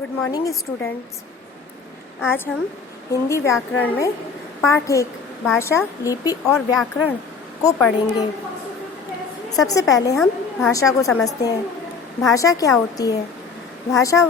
Good morning students. आज हम हिंदी व्याकरण में पाठ 1 भाषा, लिपि और व्याकरण को पढ़ेंगे। सबसे पहले हम भाषा को समझते हैं। भाषा क्या होती है? भाषा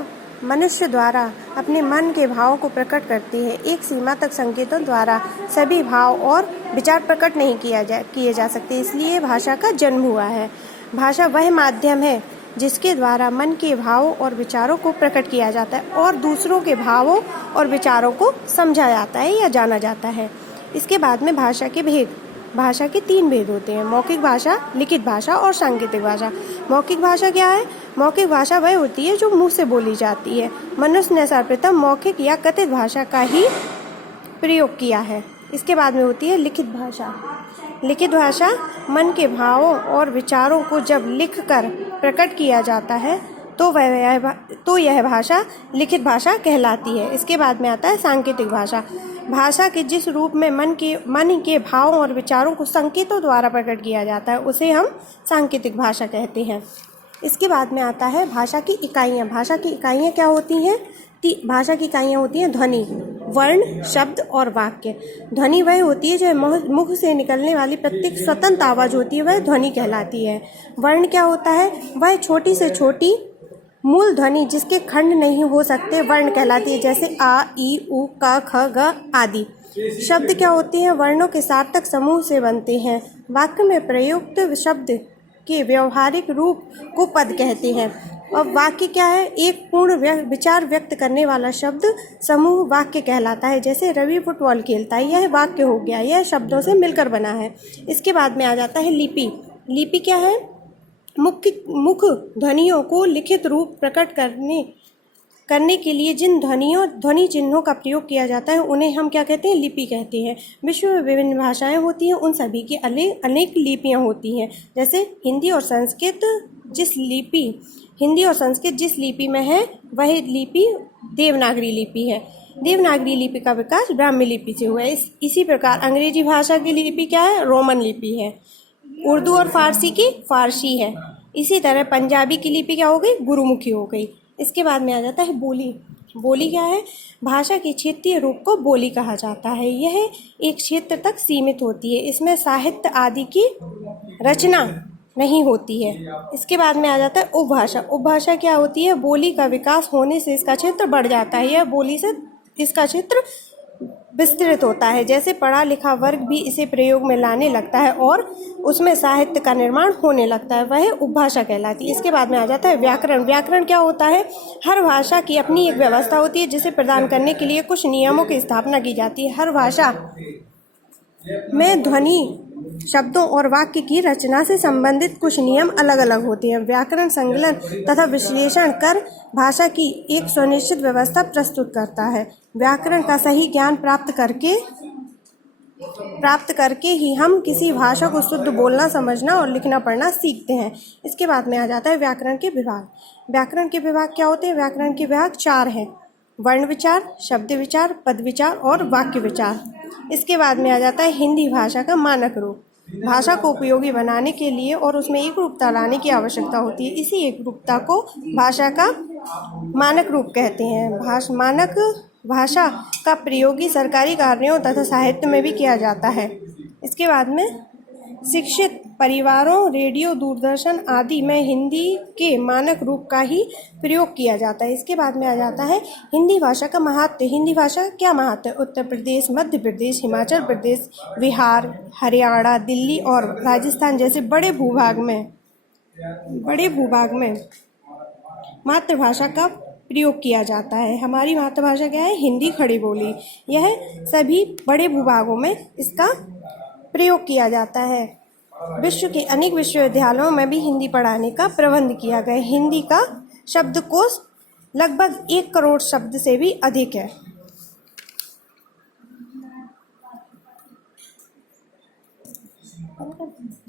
मनुष्य द्वारा अपने मन के भावों को प्रकट करती है। एक सीमा तक संकेतों द्वारा सभी भाव और विचार प्रकट नहीं किए जा सकते, इसलिए भाषा का जन्म हुआ है। भाषा वह माध्यम है जिसके द्वारा मन के भावों और विचारों को प्रकट किया जाता है और दूसरों के भावों और विचारों को समझा जाता है या जाना जाता है। इसके बाद में भाषा के भेद। भाषा के 3 भेद होते हैं: मौखिक भाषा, लिखित भाषा और सांकेतिक भाषा। मौखिक भाषा क्या है? मौखिक भाषा वह होती है जो मुंह से बोली जाती है। मनुष्य ने सर्वप्रथम मौखिक या कथित भाषा का ही प्रयोग किया है। इसके बाद में होती है लिखित भाषा। लिखित भाषा मन के भावों और विचारों को जब लिखकर प्रकट किया जाता है तो यह भाषा लिखित भाषा कहलाती है। इसके बाद में आता है सांकेतिक भाषा। भाषा के जिस रूप में मन के भावों और विचारों को संकेतों द्वारा प्रकट किया जाता है उसे हम सांकेतिक भाषा कहते हैं। इसके बाद में आता है भाषा की इकाइयाँ। भाषा की इकाइयाँ क्या होती हैं? भाषा की इकाइयाँ होती हैं ध्वनि, वर्ण, शब्द और वाक्य। ध्वनि वह होती है जो मुख से निकलने वाली प्रत्येक स्वतंत्र आवाज़ होती है, वह ध्वनि कहलाती है। वर्ण क्या होता है? वह छोटी से छोटी मूल ध्वनि जिसके खंड नहीं हो सकते वर्ण कहलाती है, जैसे आ, ई, उ, क, ख, ग आदि। शब्द क्या होते हैं? वर्णों के सार्थक समूह से बनते हैं। वाक्य में प्रयुक्त शब्द के व्यवहारिक रूप को पद कहते हैं। और वाक्य क्या है? एक पूर्ण विचार व्यक्त करने वाला शब्द समूह वाक्य कहलाता है। जैसे रवि फुटबॉल खेलता है, यह वाक्य हो गया, यह शब्दों से मिलकर बना है। इसके बाद में आ जाता है लिपि। लिपि क्या है? मुख ध्वनियों को लिखित रूप प्रकट करने के लिए जिन ध्वनि चिन्हों का प्रयोग किया जाता है उन्हें हम क्या कहते हैं? लिपि कहते हैं। विश्व में विभिन्न भाषाएं होती हैं, उन सभी की अनेक लिपियां होती हैं। जैसे हिंदी और संस्कृत जिस लिपि में है वह लिपि देवनागरी लिपि है। देवनागरी लिपि का विकास ब्राह्मी लिपि से हुआ है। इसी प्रकार अंग्रेजी भाषा की लिपि क्या है? रोमन लिपि है। उर्दू और फारसी की फारसी है। इसी तरह पंजाबी की लिपि क्या हो गई? गुरुमुखी हो गई। इसके बाद में आ जाता है बोली। बोली क्या है? भाषा के क्षेत्रीय रूप को बोली कहा जाता है। यह एक क्षेत्र तक सीमित होती है, इसमें साहित्य आदि की रचना नहीं होती है। इसके बाद में आ जाता है उपभाषा। उपभाषा क्या होती है? बोली का विकास होने से इसका क्षेत्र बढ़ जाता है, यह बोली से इसका क्षेत्र विस्तृत होता है। जैसे पढ़ा लिखा वर्ग भी इसे प्रयोग में लाने लगता है और उसमें साहित्य का निर्माण होने लगता है, वह उपभाषा कहलाती है। इसके बाद में आ जाता है व्याकरण। व्याकरण क्या होता है? हर भाषा की अपनी एक व्यवस्था होती है जिसे प्रदान करने के लिए कुछ नियमों की स्थापना की जाती है। हर भाषा में ध्वनि, शब्दों और वाक्य की रचना से संबंधित कुछ नियम अलग अलग होते हैं। व्याकरण संकलन तथा विश्लेषण कर भाषा की एक सुनिश्चित व्यवस्था प्रस्तुत करता है। व्याकरण का सही ज्ञान प्राप्त करके ही हम किसी भाषा को शुद्ध बोलना, समझना और लिखना पढ़ना सीखते हैं। इसके बाद में आ जाता है व्याकरण के विभाग। व्याकरण के विभाग क्या होते हैं? व्याकरण के विभाग 4 हैं: वर्ण विचार, शब्द विचार, पद विचार और वाक्य विचार। इसके बाद में आ जाता है हिंदी भाषा का मानक रूप। भाषा को उपयोगी बनाने के लिए और उसमें एक रूपता लाने की आवश्यकता होती है, इसी एक रूपता को भाषा का मानक रूप कहते हैं। मानक भाषा का प्रयोग सरकारी कार्यों तथा साहित्य में भी किया जाता है। इसके बाद में शिक्षित परिवारों, रेडियो, दूरदर्शन आदि में हिंदी के मानक रूप का ही प्रयोग किया जाता है। इसके बाद में आ जाता है हिंदी भाषा का महत्व। हिंदी भाषा क्या महत्व है? उत्तर प्रदेश, मध्य प्रदेश, हिमाचल प्रदेश, बिहार, हरियाणा, दिल्ली और राजस्थान जैसे बड़े भूभाग में मातृभाषा का प्रयोग किया जाता है। हमारी मातृभाषा क्या है? हिंदी खड़ी बोली। यह सभी बड़े भूभागों में इसका प्रयोग किया जाता है। विश्व के अनेक विश्वविद्यालयों में भी हिंदी पढ़ाने का प्रबंध किया गया है। हिंदी का शब्दकोश लगभग 1 करोड़ शब्द से भी अधिक है।